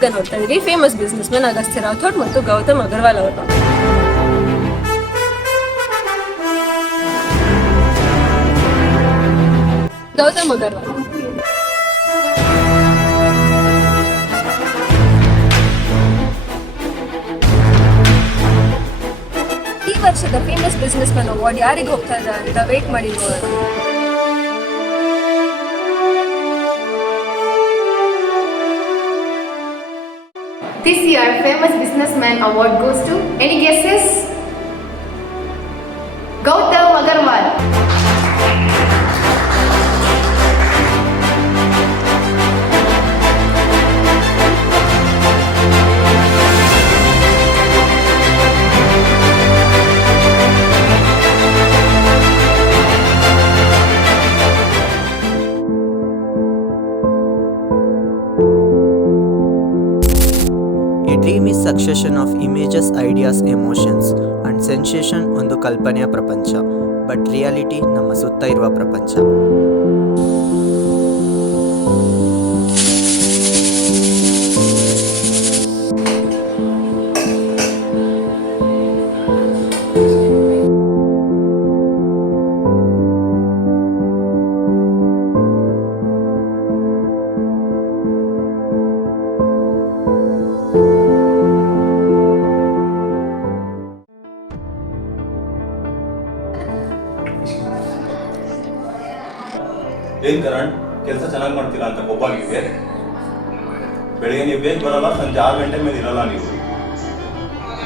ಈಗ ನೋಡ್ತಾ ಇದೀವಿ famous businessman Agastya Rathod ಮತ್ತು ಗೌತಮ್ ಅಗರ್ವಾಲ್ ಅವರು. ಗೌತಮ್ ಅಗರ್ವಾಲ್ ಈ ವರ್ಷದ ಫೇಮಸ್ ಬಿಸ್ನೆಸ್ ಮ್ಯಾನ್ ಅವಾರ್ಡ್ ಯಾರಿಗೆ ಹೋಗ್ತಾ ಇದೆ ಅಂತ ವೇಟ್ ಮಾಡಿ ನೋಡೋಣ. This year, Famous Businessman Award goes to, any guesses? Gautam Agarwal. A dream is succession of images, ideas, emotions and sensation ಒಂದು ಕಲ್ಪನೆಯ ಪ್ರಪಂಚ. ಬಟ್ ರಿಯಾಲಿಟಿ ನಮ್ಮ ಸುತ್ತ ಇರುವ ಪ್ರಪಂಚ. ಏನ್ ಕರಣ್ ಕೆಲಸ ಚೆನ್ನಾಗಿ ಮಾಡ್ತೀರಾ ಅಂತ ಕೋಪ ನಿಮಗೆ? ಬೆಳಿಗ್ಗೆ ನೀವು ಬೇಗ ಬರಲ್ಲ, ಸಂಜೆ 6 ಗಂಟೆ ಮೇಲೆ ಇರಲ್ಲ ನೀವು.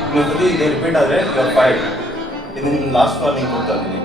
ಇನ್ನೊಂದ್ಸತಿ ಇದೇ ರಿಪೀಟ್ ಆದರೆ ಯು ಆರ್ ಫೈರ್ಡ್. ಇದನ್ನ ಲಾಸ್ಟ್ ವಾರ್ನಿಂಗ್ ಕೊಡ್ತಾ ಇದ್ದೀನಿ.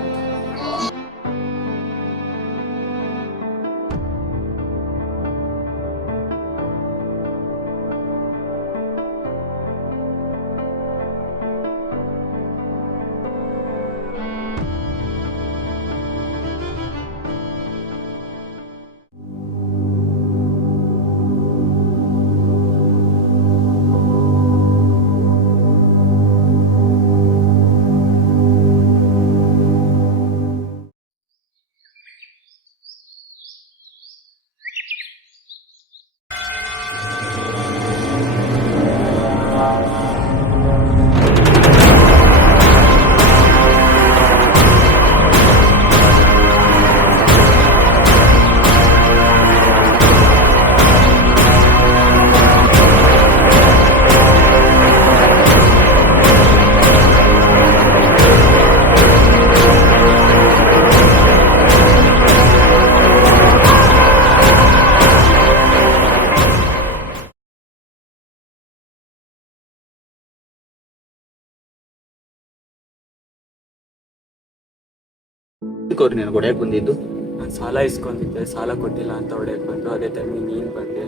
ನೀನು ಹೊಡೆಯಕ್ಕೆ ಬಂದಿದ್ದು? ನಾನು ಸಾಲ ಇಸ್ಕೊಂಡಿದ್ದೆ, ಸಾಲ ಕೊಟ್ಟಿಲ್ಲ ಅಂತ ಹೊಡೆಯಕ್ಕೆ ಬಂದು, ಅದೇ ಟೈಮಿಗೆ ನೀನು ಬಂದೆ.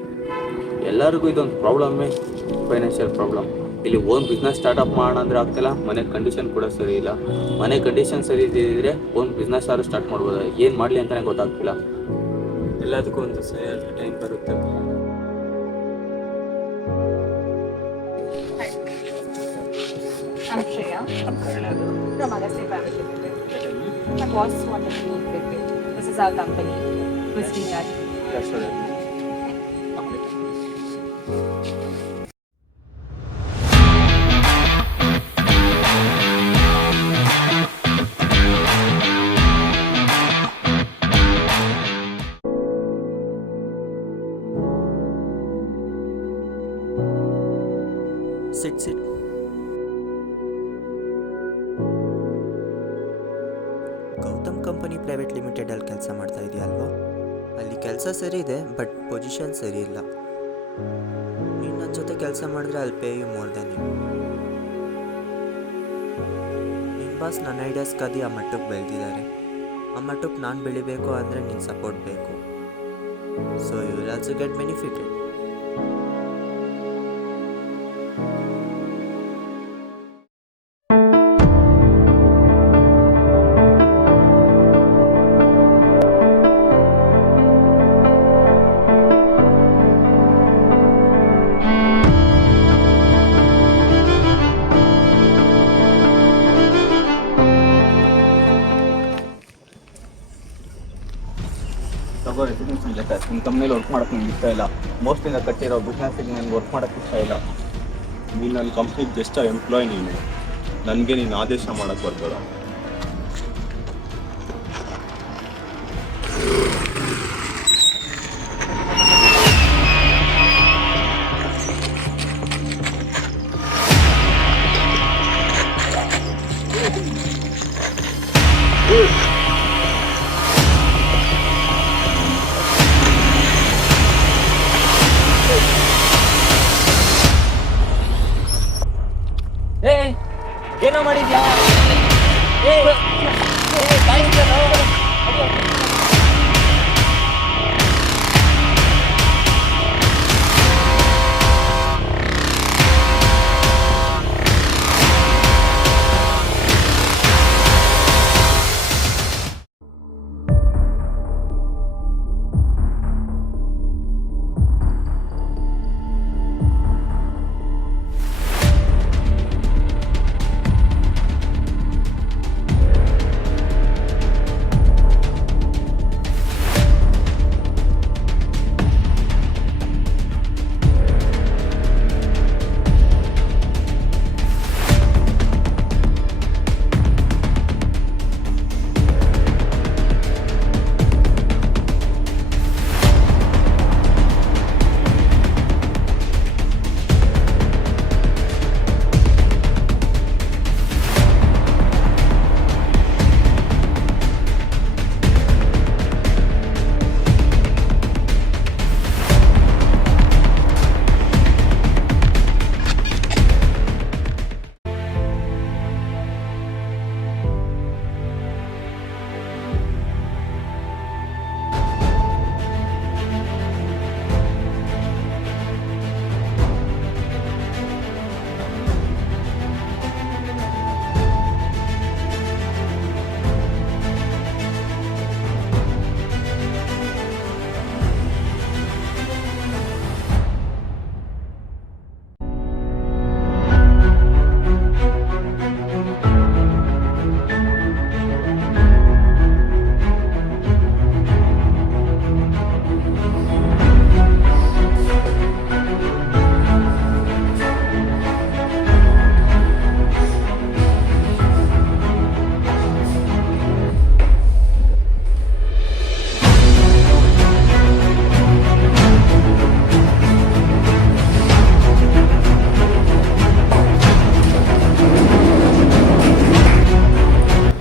ಎಲ್ಲರಿಗೂ ಇದೊಂದು ಪ್ರಾಬ್ಲಮ್ಮೇ, ಫೈನಾನ್ಷಿಯಲ್ ಪ್ರಾಬ್ಲಮ್. ಇಲ್ಲಿ ಓನ್ ಬಿಸ್ನೆಸ್ ಸ್ಟಾರ್ಟಪ್ ಮಾಡೋಣ ಅಂದರೆ ಆಗ್ತಿಲ್ಲ, ಮನೆ ಕಂಡೀಷನ್ ಕೂಡ ಸರಿ ಇಲ್ಲ. ಮನೆ ಕಂಡೀಷನ್ ಸರಿ ಇದ್ದಿದ್ರೆ ಓನ್ ಬಿಸ್ನೆಸ್ ಆದ್ರೂ ಸ್ಟಾರ್ಟ್ ಮಾಡ್ಬೋದು. ಏನು ಮಾಡಲಿ ಅಂತಲೇ ಗೊತ್ತಾಗ್ತಿಲ್ಲ. ಎಲ್ಲದಕ್ಕೂ ಒಂದು ಸರಿಯಾದ ಟೈಮ್ ಬರುತ್ತೆ. I'm Shreya from Agastya Private Limited. My boss wanted to meet with you. This is our company, visiting card. That's all. ಸಿಟ್ ಗೌತಮ್ ಕಂಪನಿ ಪ್ರೈವೇಟ್ ಲಿಮಿಟೆಡಲ್ಲಿ ಕೆಲಸ ಮಾಡ್ತಾ ಇದೆಯಾ ಅಲ್ವಾ? ಅಲ್ಲಿ ಕೆಲಸ ಸರಿ ಇದೆ, ಬಟ್ ಪೊಸಿಷನ್ ಸರಿ ಇಲ್ಲ. ನೀನು ನನ್ನ ಜೊತೆ ಕೆಲಸ ಮಾಡಿದ್ರೆ ಅಲ್ಲಿ pay you more than you. ನಿನ್ನ ಬಾಸ್ ನನ್ನ ಐಡಿಯಾಸ್ಗಾಗಿ ಆ ಮಟ್ಟಕ್ಕೆ ಬೆಳೆದಿದ್ದಾರೆ. ಆ ಮಟ್ಟಕ್ಕೆ ನಾನು ಬೆಳಿಬೇಕು ಅಂದರೆ ನಿನ್ನ ಸಪೋರ್ಟ್ ಬೇಕು. So you will also get benefited. ನಿಮ್ಮ ಕಂಪ್ನಿಲಿ ವರ್ಕ್ ಮಾಡೋಕ್ಕೆ ನನಗೆ ಇಷ್ಟ ಇಲ್ಲ. ಮೋಸ್ಟ್ಲಿಂದ ಕಟ್ಟಿರೋ ಬಿಸ್ನೆಸ್ಸಿಗೆ ನನಗೆ ವರ್ಕ್ ಮಾಡೋಕ್ಕೆ ಇಷ್ಟ ಇಲ್ಲ. ನೀನು ನನ್ನ ಕಂಪ್ನಿಗೆ ಜಸ್ಟ್ ಎಂಪ್ಲಾಯ್ ನೀನು, ನನಗೆ ನೀನು ಆದೇಶ ಮಾಡೋಕ್ಕೆ ಬರ್ತದ. ಏನೋ ಮಾಡಿದ್ಯಾ?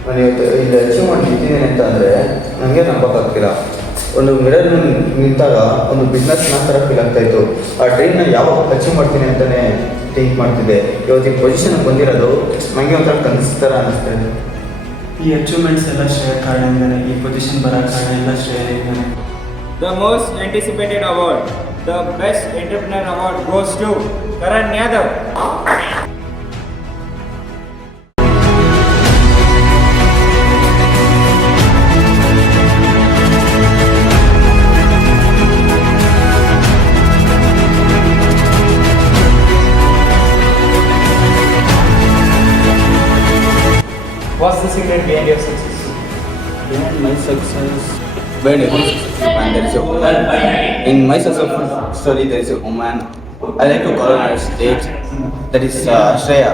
ನಾನು ಇವತ್ತು ಇಲ್ಲಿ ಅಚೀವ್ ಮಾಡಿದ್ದೀನಿ ಅಂತ ಅಂದರೆ ನನಗೆ ನಂಬೋಕ್ಕಾಗ್ತಿಲ್ಲ. ಒಂದು ಮಿರರ್ ನಿಂತಾಗ ಒಂದು ಬಿಸ್ನೆಸ್ ಮ್ಯಾನ್ ಥರ ಫೀಲ್ ಆಗ್ತಾಯಿತ್ತು. ಆ ಡ್ರೀಮ್ನ ಯಾವಾಗ ಅಚೀವ್ ಮಾಡ್ತೀನಿ ಅಂತಲೇ ಥಿಂಕ್ ಮಾಡ್ತಿದ್ದೆ. ಇವತ್ತು ಈ ಪೊಸಿಷನ್ಗೆ ಬಂದಿರೋದು ನನಗೆ ಒಂಥರ ಕನಸು ಥರ ಅನ್ನಿಸ್ತಾ ಇದೆ. ಈ ಅಚೀವ್ಮೆಂಟ್ಸ್ ಎಲ್ಲ ಶ್ರೇಯ ಕಾರಣದಿಂದನೇ, ಈ ಪೊಸಿಷನ್ ಬರೋ ಕಾರಣ ಎಲ್ಲ ಶ್ರೇಯದಿಂದನೇ. The most anticipated award, the Best Entrepreneur Award goes to Karan Yadav. What's the secret behind your success? Behind my success, behind every successful man there is a woman. In my successful story there is a woman. I like to call her on stage. That is Shreya.